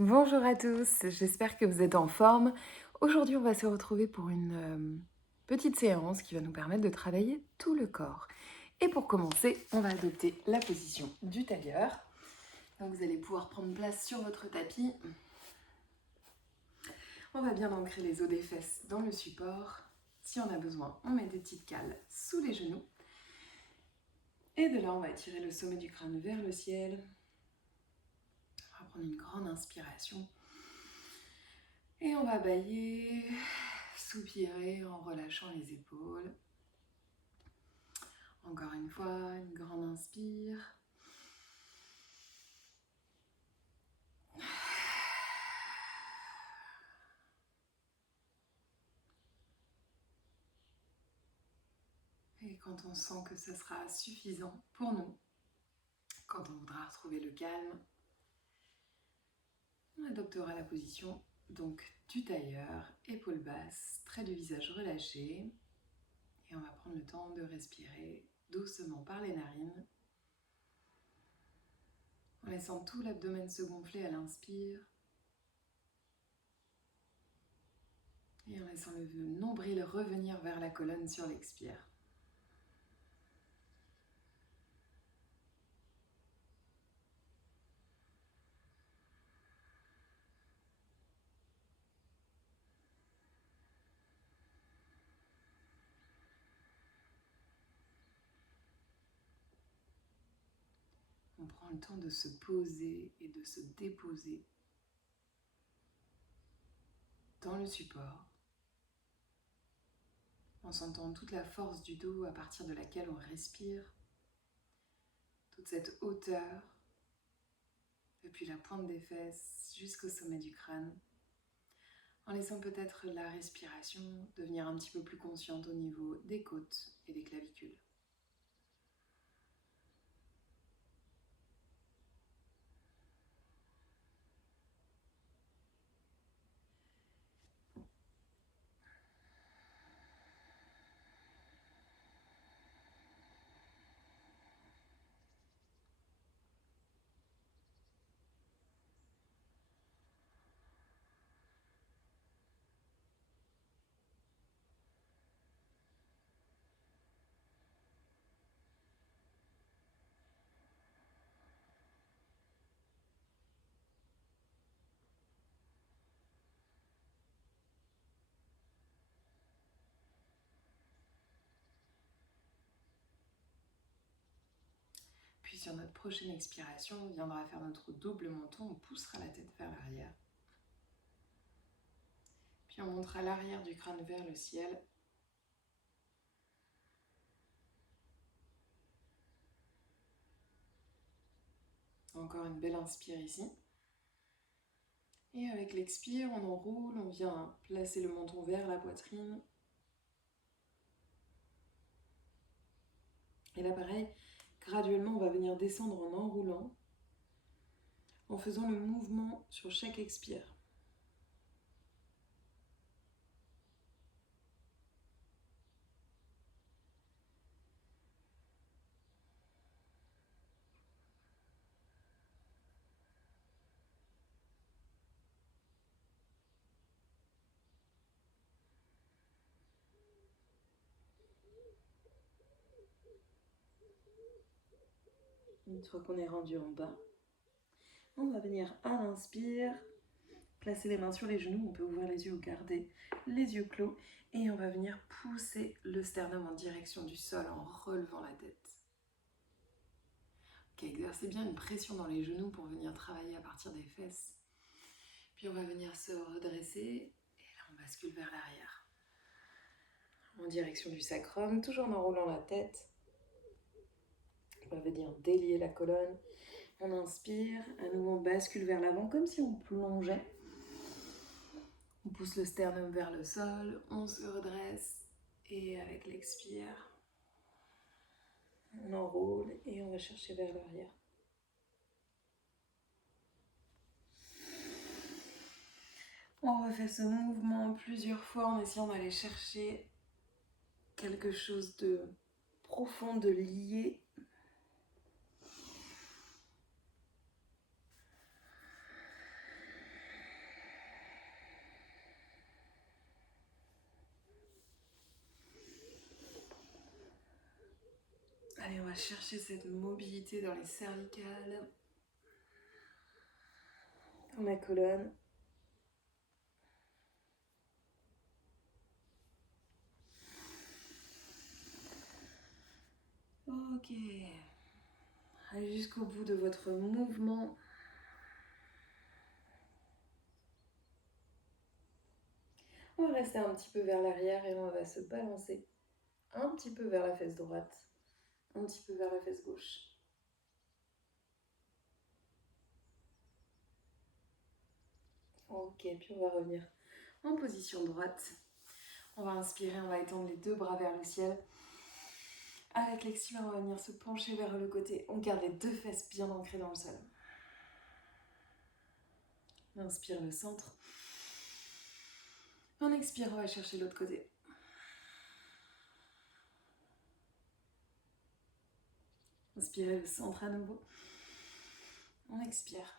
Bonjour à tous, j'espère que vous êtes en forme. Aujourd'hui, on va se retrouver pour une petite séance qui va nous permettre de travailler tout le corps. Et pour commencer, on va adopter la position du tailleur. Donc vous allez pouvoir prendre place sur votre tapis. On va bien ancrer les os des fesses dans le support. Si on a besoin, on met des petites cales sous les genoux. Et de là, on va étirer le sommet du crâne vers le ciel. On va prendre une grande inspiration. Et on va bâiller, soupirer en relâchant les épaules. Encore une fois, une grande inspire. Et quand on sent que ça sera suffisant pour nous, quand on voudra retrouver le calme, on adoptera la position donc du tailleur, épaules basses, trait du visage relâché. Et on va prendre le temps de respirer doucement par les narines, en laissant tout l'abdomen se gonfler à l'inspire et en laissant le nombril revenir vers la colonne sur l'expire. On prend le temps de se poser et de se déposer dans le support, en sentant toute la force du dos à partir de laquelle on respire, toute cette hauteur, depuis la pointe des fesses jusqu'au sommet du crâne, en laissant peut-être la respiration devenir un petit peu plus consciente au niveau des côtes et des clavicules. Puis sur notre prochaine expiration, on viendra faire notre double menton, on poussera la tête vers l'arrière. Puis on montera l'arrière du crâne vers le ciel. Encore une belle inspire ici. Et avec l'expire, on enroule, on vient placer le menton vers la poitrine. Et là pareil, graduellement on va venir descendre en enroulant, en faisant le mouvement sur chaque expire. Une fois qu'on est rendu en bas, on va venir à l'inspire, placer les mains sur les genoux, on peut ouvrir les yeux ou garder les yeux clos, et on va venir pousser le sternum en direction du sol en relevant la tête. Ok, exercez bien une pression dans les genoux pour venir travailler à partir des fesses. Puis on va venir se redresser, et là on bascule vers l'arrière. En direction du sacrum, toujours en enroulant la tête. On va venir délier la colonne. On inspire, à nouveau on bascule vers l'avant comme si on plongeait. On pousse le sternum vers le sol, on se redresse et avec l'expire, on enroule et on va chercher vers l'arrière. On refait ce mouvement plusieurs fois en essayant d'aller chercher quelque chose de profond, de lié. Allez, on va chercher cette mobilité dans les cervicales, dans la colonne. Ok. Allez jusqu'au bout de votre mouvement. On va rester un petit peu vers l'arrière et on va se balancer un petit peu vers la fesse droite, un petit peu vers la fesse gauche. Ok, puis on va revenir en position droite. On va inspirer, on va étendre les deux bras vers le ciel. Avec l'expire, on va venir se pencher vers le côté. On garde les deux fesses bien ancrées dans le sol. On inspire le centre. On expire, on va chercher l'autre côté. Inspirez le centre à nouveau. On expire.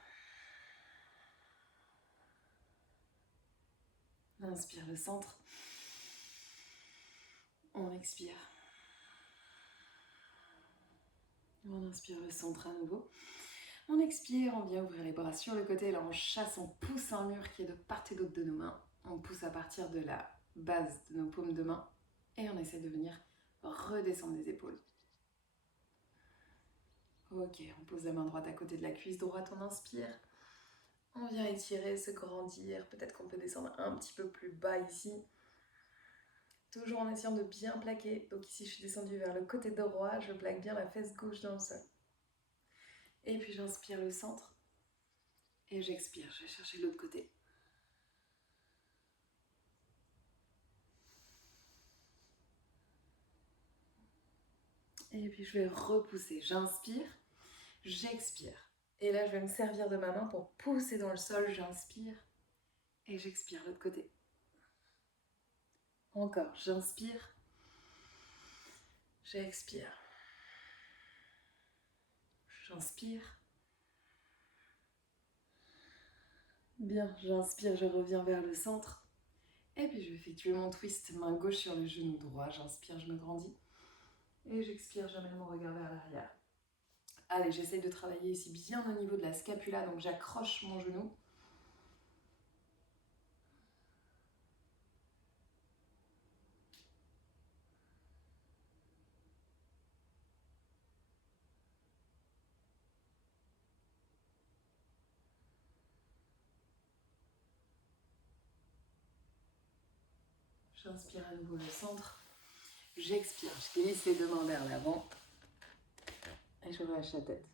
On inspire le centre. On expire. On inspire le centre à nouveau. On expire, on vient ouvrir les bras sur le côté. Là, on chasse, on pousse un mur qui est de part et d'autre de nos mains. On pousse à partir de la base de nos paumes de main. Et on essaie de venir redescendre les épaules. Ok, on pose la main droite à côté de la cuisse droite, on inspire. On vient étirer, se grandir. Peut-être qu'on peut descendre un petit peu plus bas ici. Toujours en essayant de bien plaquer. Donc ici, je suis descendue vers le côté droit. Je plaque bien la fesse gauche dans le sol. Et puis j'inspire le centre. Et j'expire. Je vais chercher l'autre côté. Et puis je vais repousser. J'inspire. J'expire. Et là, je vais me servir de ma main pour pousser dans le sol. J'inspire. Et j'expire l'autre côté. Encore. J'inspire. J'expire. J'inspire. Bien, j'inspire, je reviens vers le centre. Et puis je vais effectuer mon twist, main gauche sur le genou droit. J'inspire, je me grandis. Et j'expire, j'amène mon regard vers l'arrière. Allez, j'essaye de travailler ici bien au niveau de la scapula, donc j'accroche mon genou. J'inspire à nouveau le centre. J'expire, je glisse les deux mains vers l'avant. Et je relâche la tête.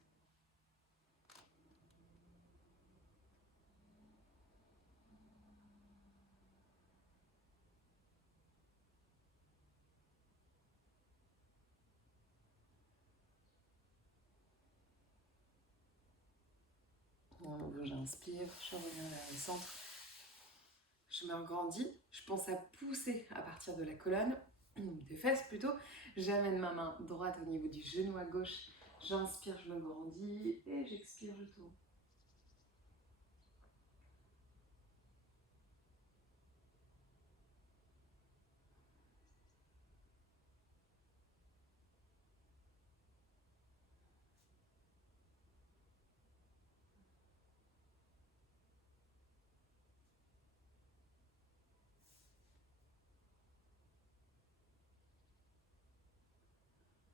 J'inspire, je reviens vers le centre. Je me grandis, je pense à pousser à partir de la colonne, des fesses plutôt. J'amène ma main droite au niveau du genou à gauche. J'inspire, je me grandis et j'expire, je tourne.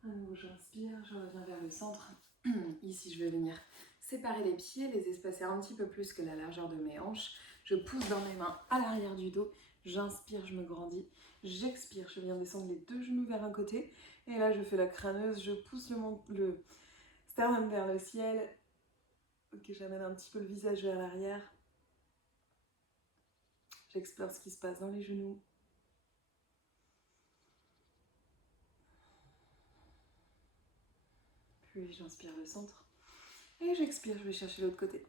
À nouveau, j'inspire, je reviens vers le centre. Ici, je vais venir séparer les pieds, les espacer un petit peu plus que la largeur de mes hanches. Je pousse dans mes mains à l'arrière du dos. J'inspire, je me grandis. J'expire, je viens descendre les deux genoux vers un côté. Et là, je fais la crâneuse. Je pousse le sternum vers le ciel. Ok, j'amène un petit peu le visage vers l'arrière. J'explore ce qui se passe dans les genoux. Puis j'inspire le centre. Et j'expire, je vais chercher l'autre côté.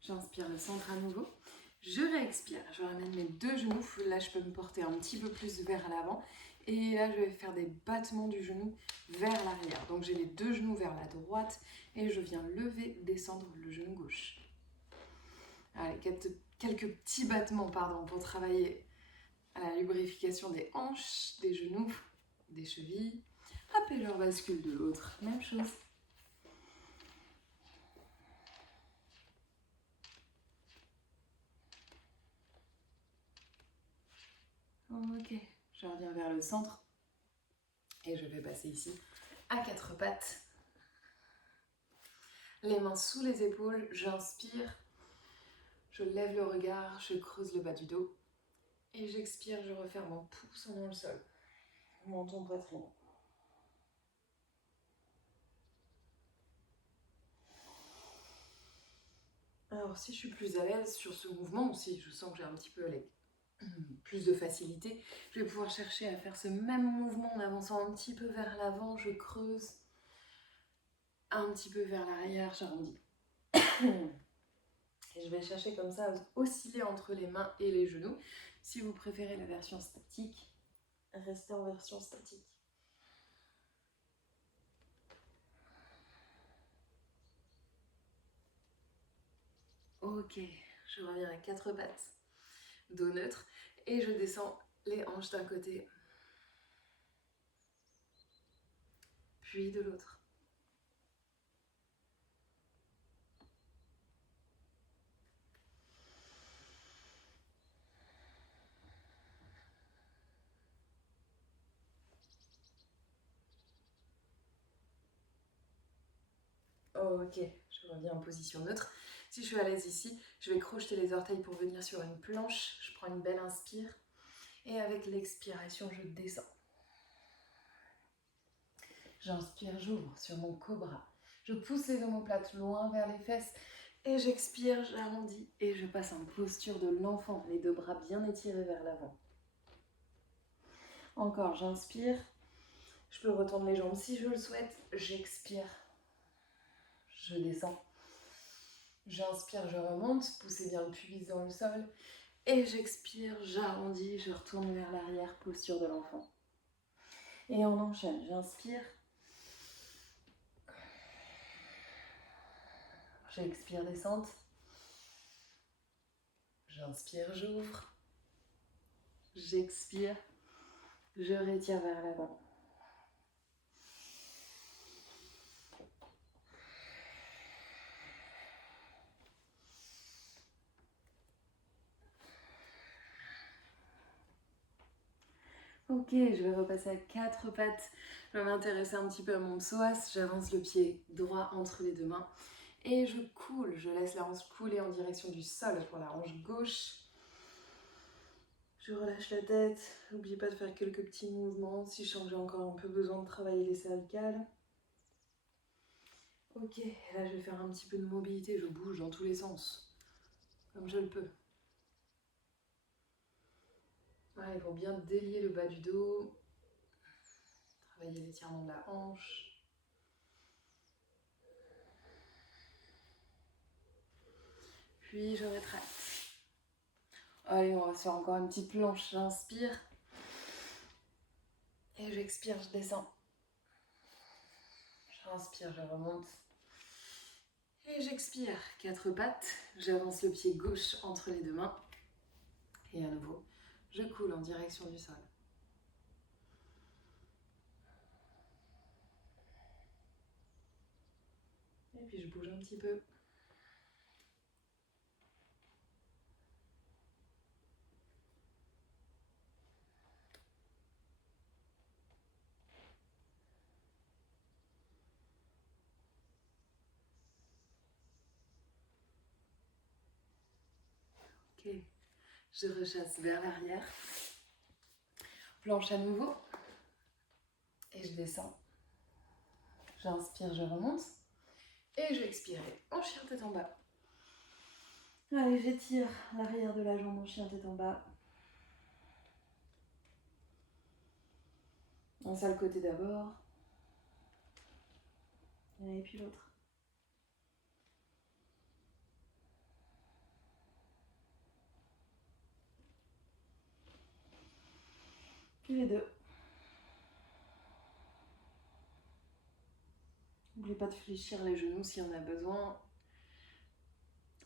J'inspire le centre à nouveau. Je réexpire. Je ramène mes deux genoux. Là, je peux me porter un petit peu plus vers l'avant. Et là, je vais faire des battements du genou vers l'arrière. Donc j'ai les deux genoux vers la droite et je viens lever, descendre le genou gauche. Allez, quelques petits battements pour travailler à la lubrification des hanches, des genoux, des chevilles. Hop, et je rebascule de l'autre. Même chose. Ok, je reviens vers le centre. Et je vais passer ici à quatre pattes. Les mains sous les épaules, j'inspire. Je lève le regard, je creuse le bas du dos. Et j'expire, je referme en poussant dans le sol. Menton, poitrine. Alors si je suis plus à l'aise sur ce mouvement, ou si je sens que j'ai un petit peu plus de facilité, je vais pouvoir chercher à faire ce même mouvement en avançant un petit peu vers l'avant, je creuse, un petit peu vers l'arrière, j'arrondis. Et je vais chercher comme ça à osciller entre les mains et les genoux. Si vous préférez la version statique, restez en version statique. Ok, je reviens à quatre pattes, dos neutre, et je descends les hanches d'un côté, puis de l'autre. Ok, je reviens en position neutre. Si je suis à l'aise ici, je vais crocheter les orteils pour venir sur une planche. Je prends une belle inspire et avec l'expiration, je descends. J'inspire, j'ouvre sur mon cobra. Je pousse les omoplates loin vers les fesses et j'expire, j'arrondis et je passe en posture de l'enfant, les deux bras bien étirés vers l'avant. Encore, j'inspire. Je peux retendre les jambes si je le souhaite. J'expire. Je descends. J'inspire, je remonte. Poussez bien le pubis dans le sol. Et j'expire, j'arrondis, je retourne vers l'arrière, posture de l'enfant. Et on enchaîne. J'inspire. J'expire, descente. J'inspire, j'ouvre. J'expire. Je retire vers l'avant. Ok, je vais repasser à quatre pattes. Je vais m'intéresser un petit peu à mon psoas. J'avance le pied droit entre les deux mains. Et je coule. Je laisse la hanche couler en direction du sol pour la hanche gauche. Je relâche la tête. N'oubliez pas de faire quelques petits mouvements si je sens que j'ai encore un peu besoin de travailler les cervicales. Ok, là je vais faire un petit peu de mobilité. Je bouge dans tous les sens, comme je le peux. Voilà, pour bien délier le bas du dos. Travailler l'étirement de la hanche. Puis je rétracte. Allez, on va se faire encore une petite planche. J'inspire. Et j'expire, je descends. J'inspire, je remonte. Et j'expire. Quatre pattes. J'avance le pied gauche entre les deux mains. Et à nouveau, je coule en direction du sol. Et puis je bouge un petit peu. Ok, je rechasse vers l'arrière. Planche à nouveau. Et je descends. J'inspire, je remonte. Et je expire en chien tête en bas. Allez, j'étire l'arrière de la jambe en chien tête en bas. Un seul côté d'abord. Et puis l'autre. Puis les deux. N'oublie pas de fléchir les genoux s'il y en a besoin.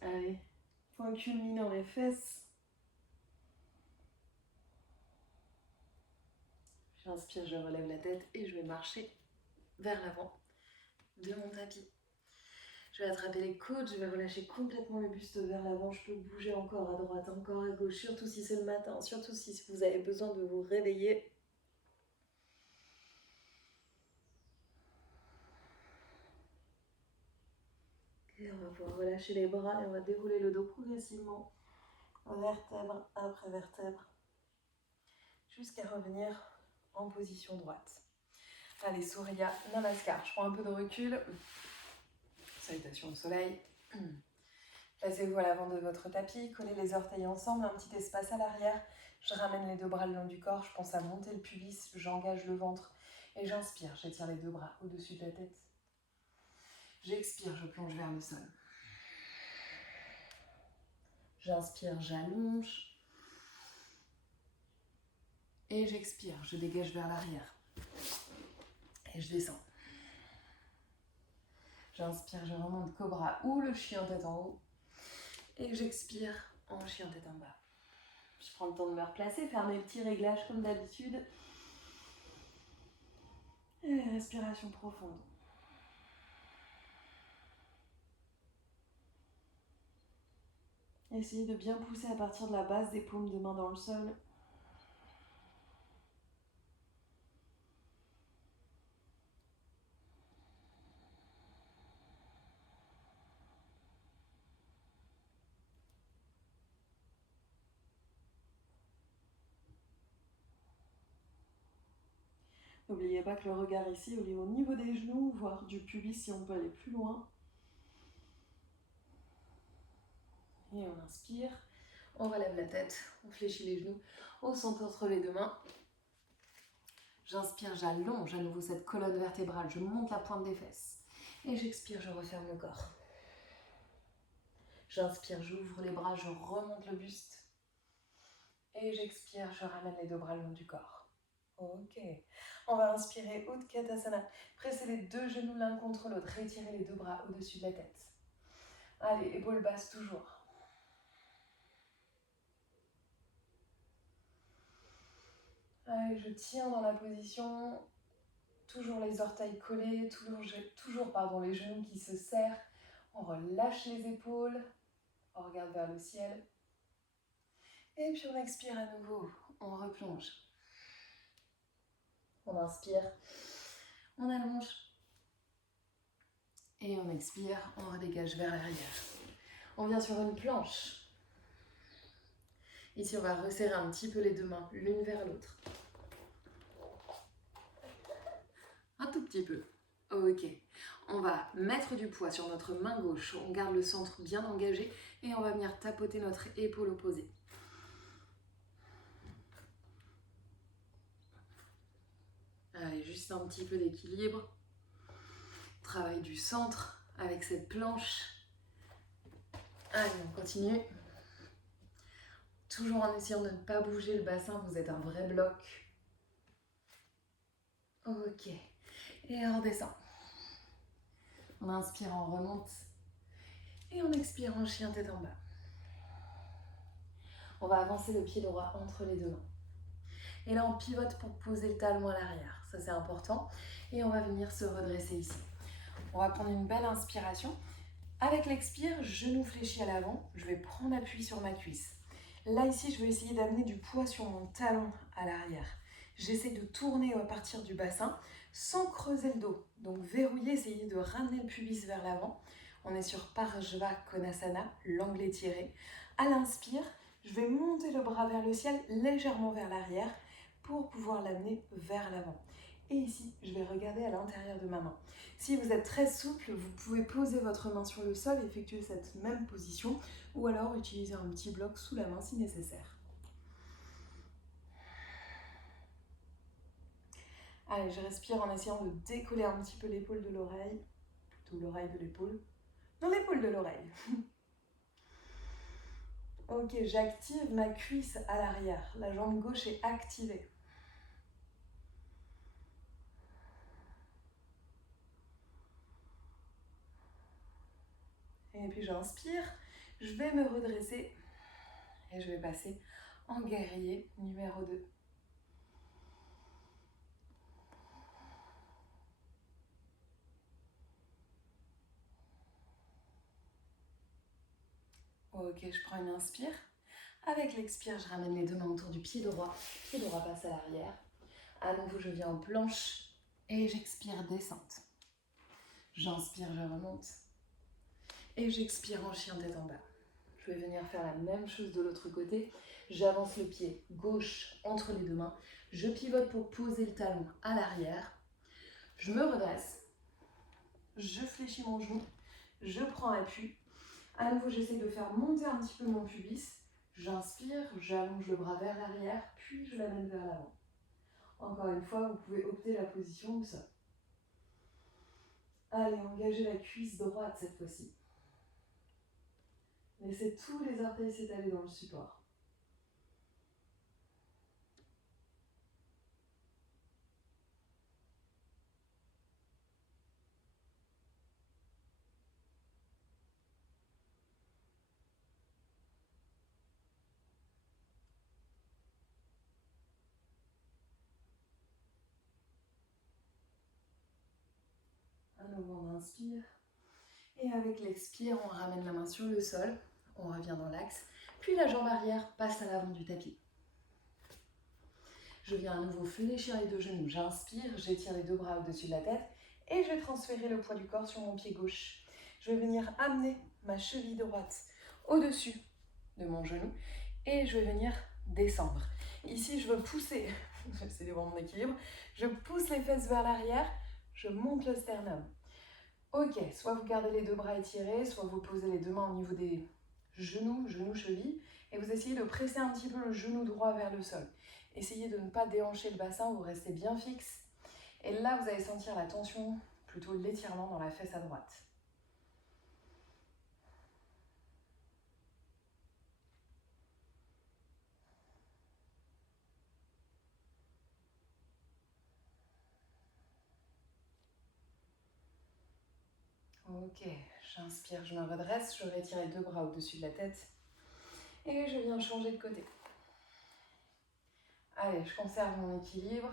Allez, point culminant les fesses. J'inspire, je relève la tête et je vais marcher vers l'avant de mon tapis. Je vais attraper les côtes, je vais relâcher complètement le buste vers l'avant. Je peux bouger encore à droite, encore à gauche, surtout si c'est le matin, surtout si vous avez besoin de vous réveiller. Et on va pouvoir relâcher les bras et on va dérouler le dos progressivement, vertèbre après vertèbre, jusqu'à revenir en position droite. Allez, Surya Namaskar. Je prends un peu de recul. Salutations au soleil. Placez-vous à l'avant de votre tapis, collez les orteils ensemble, un petit espace à l'arrière. Je ramène les deux bras le long du corps, je pense à monter le pubis, j'engage le ventre et j'inspire, j'étire les deux bras au-dessus de la tête. J'expire, je plonge vers le sol. J'inspire, j'allonge. Et j'expire, je dégage vers l'arrière. Et je descends. J'inspire, je remonte cobra ou le chien tête en haut. Et j'expire en chien tête en bas. Je prends le temps de me replacer, faire mes petits réglages comme d'habitude. Et respiration profonde. Essayez de bien pousser à partir de la base des paumes de main dans le sol. N'oubliez pas que le regard ici, il est au niveau des genoux, voire du pubis si on peut aller plus loin. Et on inspire, on relève la tête, on fléchit les genoux, on centre entre les deux mains. J'inspire, j'allonge à nouveau cette colonne vertébrale, je monte la pointe des fesses. Et j'expire, je referme le corps. J'inspire, j'ouvre les bras, je remonte le buste. Et j'expire, je ramène les deux bras le long du corps. Ok. On va inspirer Utkatasana. Pressez les deux genoux l'un contre l'autre. Retirez les deux bras au-dessus de la tête. Allez, épaules basses toujours. Allez, je tiens dans la position. Toujours les orteils collés, toujours les genoux qui se serrent. On relâche les épaules. On regarde vers le ciel. Et puis on expire à nouveau. On replonge. On inspire. On allonge. Et on expire. On redégage vers l'arrière. On vient sur une planche. Ici, on va resserrer un petit peu les deux mains, l'une vers l'autre. Un tout petit peu. Ok. On va mettre du poids sur notre main gauche. On garde le centre bien engagé et on va venir tapoter notre épaule opposée. Allez, juste un petit peu d'équilibre. Travail du centre avec cette planche. Allez, on continue. Toujours en essayant de ne pas bouger le bassin, vous êtes un vrai bloc. Ok. Et on redescend. On inspire, on remonte. Et on expire en chien tête en bas. On va avancer le pied droit entre les deux mains. Et là, on pivote pour poser le talon à l'arrière. Ça, c'est important. Et on va venir se redresser ici. On va prendre une belle inspiration. Avec l'expire, genou fléchi à l'avant. Je vais prendre appui sur ma cuisse. Là, ici, je vais essayer d'amener du poids sur mon talon à l'arrière. J'essaie de tourner à partir du bassin sans creuser le dos. Donc, verrouiller, essayez de ramener le pubis vers l'avant. On est sur Parshva Konasana, l'angle étiré. À l'inspire, je vais monter le bras vers le ciel, légèrement vers l'arrière, pour pouvoir l'amener vers l'avant. Et ici, je vais regarder à l'intérieur de ma main. Si vous êtes très souple, vous pouvez poser votre main sur le sol et effectuer cette même position, ou alors utiliser un petit bloc sous la main si nécessaire. Allez, je respire en essayant de décoller un petit peu l'épaule de l'oreille, plutôt l'oreille de l'épaule, non, l'épaule de l'oreille. Ok, j'active ma cuisse à l'arrière, la jambe gauche est activée. puis j'inspire. Je vais me redresser et je vais passer en guerrier numéro 2. Ok, je prends une inspire. Avec l'expire, je ramène les deux mains autour du pied droit. Pied droit passe à l'arrière. À nouveau, je viens en planche et j'expire, descente. J'inspire, je remonte. Et j'expire en chien tête en bas. Je vais venir faire la même chose de l'autre côté. J'avance le pied gauche entre les deux mains. Je pivote pour poser le talon à l'arrière. Je me redresse. Je fléchis mon genou. Je prends appui. À nouveau, j'essaie de faire monter un petit peu mon pubis. J'inspire, j'allonge le bras vers l'arrière, puis je l'amène vers l'avant. Encore une fois, vous pouvez opter la position au sol. Allez, engagez la cuisse droite cette fois-ci. Laissez tous les orteils s'étaler dans le support. À nouveau, on inspire. Et avec l'expire, on ramène la main sur le sol. On revient dans l'axe. Puis la jambe arrière passe à l'avant du tapis. Je viens à nouveau fléchir les deux genoux. J'inspire, j'étire les deux bras au-dessus de la tête. Et je vais transférer le poids du corps sur mon pied gauche. Je vais venir amener ma cheville droite au-dessus de mon genou. Et je vais venir descendre. Ici, je veux pousser. J'essaie de voir mon équilibre. Je pousse les fesses vers l'arrière. Je monte le sternum. Ok, soit vous gardez les deux bras étirés, soit vous posez les deux mains au niveau des genoux, chevilles, et vous essayez de presser un petit peu le genou droit vers le sol. Essayez de ne pas déhancher le bassin, vous restez bien fixe. Et là, vous allez sentir la tension, plutôt l'étirement dans la fesse à droite. Ok, j'inspire, je me redresse, je retire les deux bras au-dessus de la tête. Et je viens changer de côté. Allez, je conserve mon équilibre.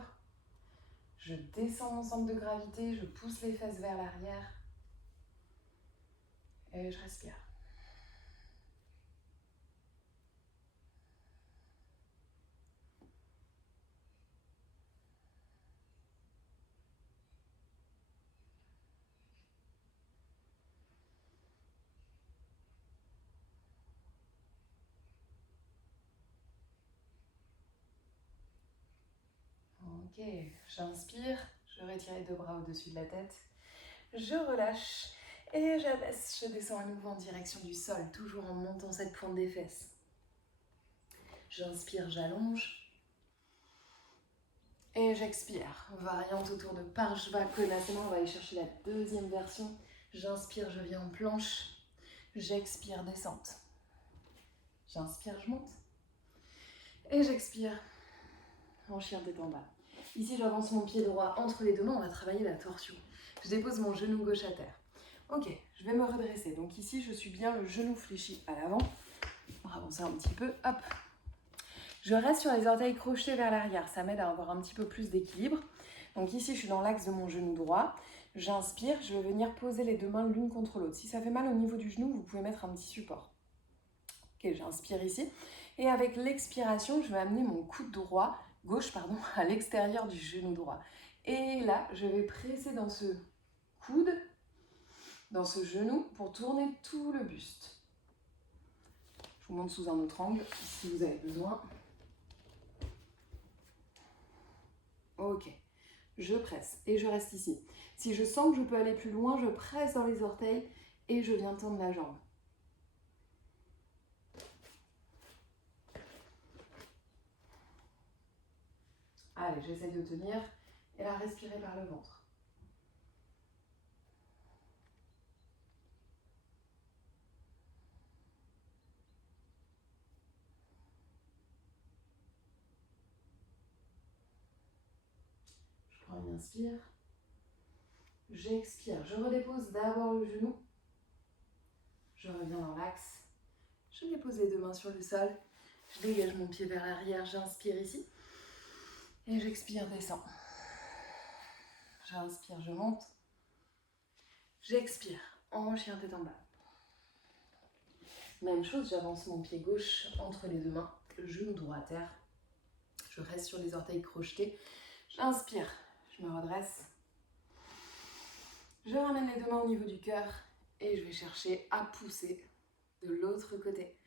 Je descends mon centre de gravité, je pousse les fesses vers l'arrière. Et je respire. Ok, j'inspire, je retire les deux bras au-dessus de la tête. Je relâche et j'abaisse. Je descends à nouveau en direction du sol, toujours en montant cette pointe des fesses. J'inspire, j'allonge. Et j'expire. Variante autour de Parshva Konasana. On va aller chercher la deuxième version. J'inspire, je viens en planche. J'expire, descente. J'inspire, je monte. Et j'expire en chien tête en bas. Ici, j'avance mon pied droit entre les deux mains. On va travailler la torsion. Je dépose mon genou gauche à terre. Ok, je vais me redresser. Donc ici, je suis bien le genou fléchi à l'avant. On va avancer un petit peu. Hop. Je reste sur les orteils crochetés vers l'arrière. Ça m'aide à avoir un petit peu plus d'équilibre. Donc ici, je suis dans l'axe de mon genou droit. J'inspire, je vais venir poser les deux mains l'une contre l'autre. Si ça fait mal au niveau du genou, vous pouvez mettre un petit support. Ok, j'inspire ici. Et avec l'expiration, je vais amener mon coude gauche, à l'extérieur du genou droit. Et là, je vais presser dans ce coude, dans ce genou, pour tourner tout le buste. Je vous montre sous un autre angle, si vous avez besoin. Ok, je presse et je reste ici. Si je sens que je peux aller plus loin, je presse dans les orteils et je viens tendre la jambe. Allez, j'essaie de tenir et là, respirer par le ventre. Je prends une inspire. J'expire. Je redépose d'abord le genou. Je reviens dans l'axe. Je dépose les deux mains sur le sol. Je dégage mon pied vers l'arrière. J'inspire ici. Et j'expire, descends. J'inspire, je monte. J'expire, en chien tête en bas. Même chose, j'avance mon pied gauche entre les deux mains. Genou droit à terre. Je reste sur les orteils crochetés. J'inspire, je me redresse. Je ramène les deux mains au niveau du cœur et je vais chercher à pousser de l'autre côté.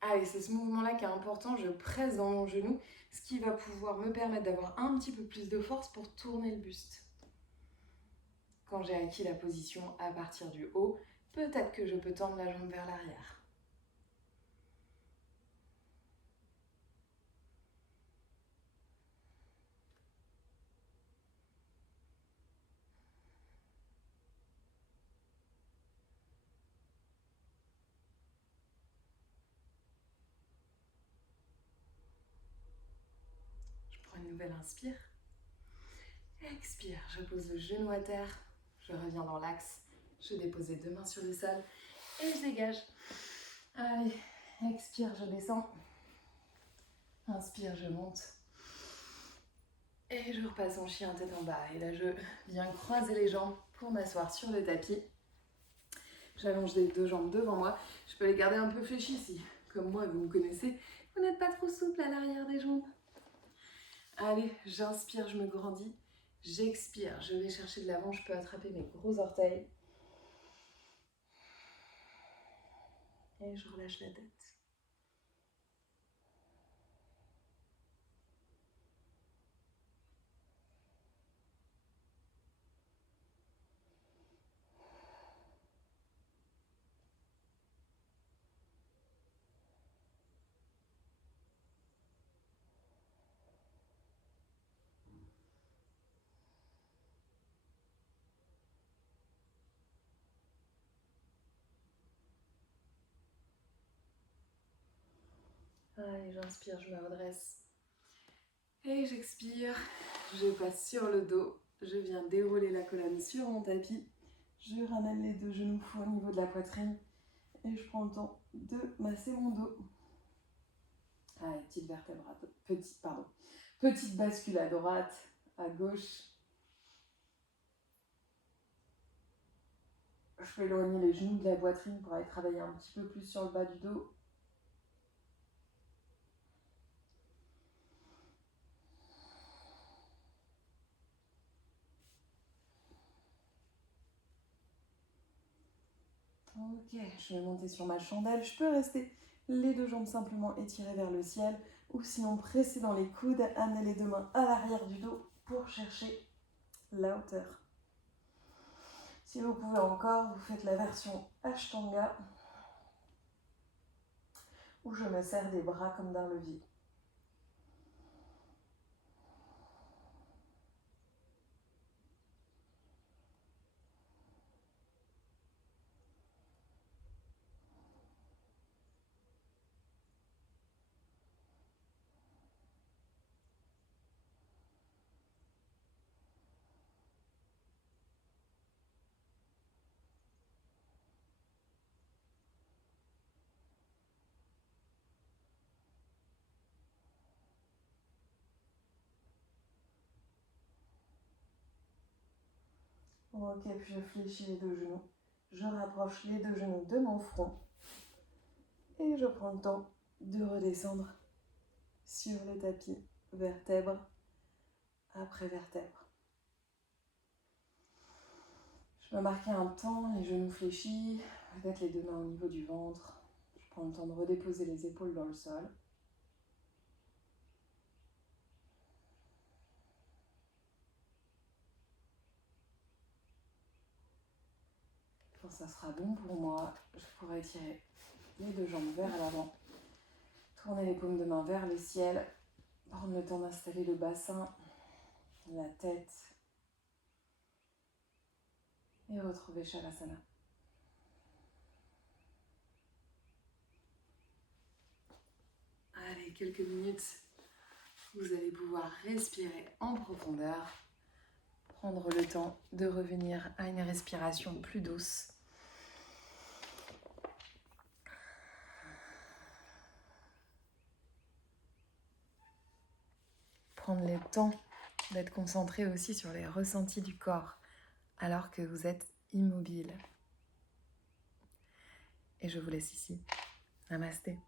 Allez, c'est ce mouvement-là qui est important. Je presse dans mon genou, ce qui va pouvoir me permettre d'avoir un petit peu plus de force pour tourner le buste. Quand j'ai acquis la position à partir du haut, peut-être que je peux tendre la jambe vers l'arrière. Je prends une nouvelle inspire. Expire, je pose le genou à terre. Je reviens dans l'axe. Je dépose les deux mains sur le sol et je dégage. Allez, expire, je descends. Inspire, je monte. Et je repasse en chien tête en bas. Et là, je viens croiser les jambes pour m'asseoir sur le tapis. J'allonge les deux jambes devant moi. Je peux les garder un peu fléchies si, comme moi, vous me connaissez, vous n'êtes pas trop souple à l'arrière des jambes. Allez, j'inspire, je me grandis. J'expire, je vais chercher de l'avant. Je peux attraper mes gros orteils. Et je relâche la tête. Allez, j'inspire, je me redresse. Et j'expire, je passe sur le dos. Je viens dérouler la colonne sur mon tapis. Je ramène les deux genoux au niveau de la poitrine. Et je prends le temps de masser mon dos. Allez, petite vertèbre à petite bascule à droite, à gauche. Je peux éloigner les genoux de la poitrine pour aller travailler un petit peu plus sur le bas du dos. Ok, je vais monter sur ma chandelle. Je peux rester les deux jambes simplement étirées vers le ciel ou sinon presser dans les coudes, amener les deux mains à l'arrière du dos pour chercher la hauteur. Si vous pouvez encore, vous faites la version Ashtanga où je me serre des bras comme d'un levier. Ok, puis je fléchis les deux genoux. Je rapproche les deux genoux de mon front. Et je prends le temps de redescendre sur le tapis, vertèbre après vertèbre. Je me marquais un temps, les genoux fléchis, peut-être les deux mains au niveau du ventre. Je prends le temps de redéposer les épaules dans le sol. Quand ça sera bon pour moi, je pourrai tirer les deux jambes vers l'avant, tourner les paumes de main vers le ciel, prendre le temps d'installer le bassin, la tête et retrouver Shavasana. Allez, quelques minutes, vous allez pouvoir respirer en profondeur, prendre le temps de revenir à une respiration plus douce. prendre le temps d'être concentré aussi sur les ressentis du corps alors que vous êtes immobile. Et je vous laisse ici. Namasté.